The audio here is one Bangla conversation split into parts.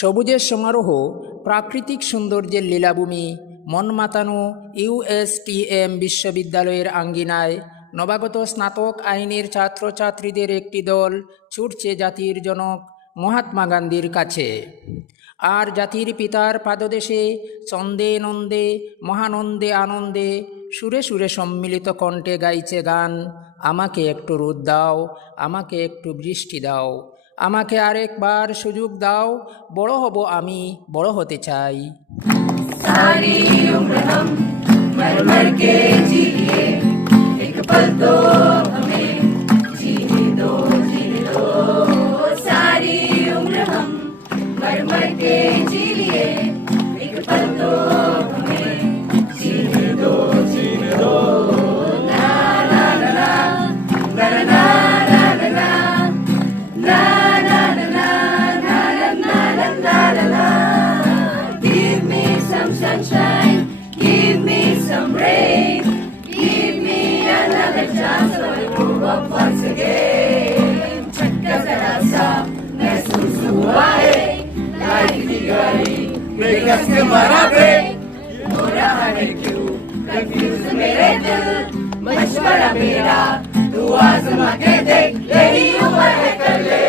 সবুজের সমারোহ, প্রাকৃতিক সৌন্দর্যের লীলাভূমি, মন মাতানো ইউএসটিএম বিশ্ববিদ্যালয়ের আঙ্গিনায় নবাগত স্নাতক আইনের ছাত্রছাত্রীদের একটি দল ছুটছে জাতির জনক মহাত্মা গান্ধীর কাছে। আর জাতির পিতার পাদদেশে ছন্দে নন্দে মহানন্দে আনন্দে সুরে সুরে সম্মিলিত কণ্ঠে গাইছে গান। আমাকে একটু রোদ দাও, আমাকে একটু বৃষ্টি দাও, আমাকে আরেকবার সুযোগ দাও, বড় হব আমি, বড় হতে চাই। सारी उम्र हम मर मर के जिए, एक पल तो हमें जीने दो, जीने दो। सारी उम्र हम मर मर के जिए, एक पल तो हमें जीने दो, जीने दो। ना ना ना ना ना ना ना ना ना ना ना ना ना ना ना ना ना। Give me some sunshine, give me some rain, give me another chance to grow up once again. झटका जरा सा महसूस हुआ है, लाइफ की गाड़ी बेकस के मारा ब्रेक। हो रहा है क्यों कंफ्यूज मेरे दिल, मशवरा मेरा तू आजमा के देख। यही उम्र है कर ले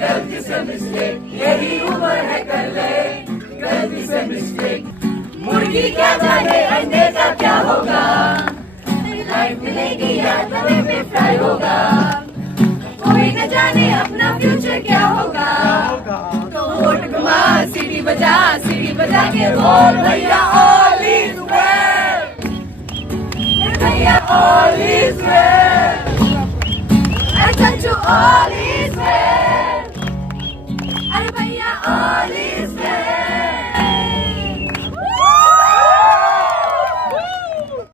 गलती से मिस्टेक, यही उम्र है कर ले गलती से मिस्टेक। मुर्गी क्या जाने अंडे का क्या होगा, लाइफ मिलेगी या तवे पे फ्राई होगा। कोई न जाने अपना फ्यूचर क्या होगा, तो होठ घुमा सीढ़ी बजा के बोल भैया ऑल इज वेल, भैया all is well, I tell you all is well।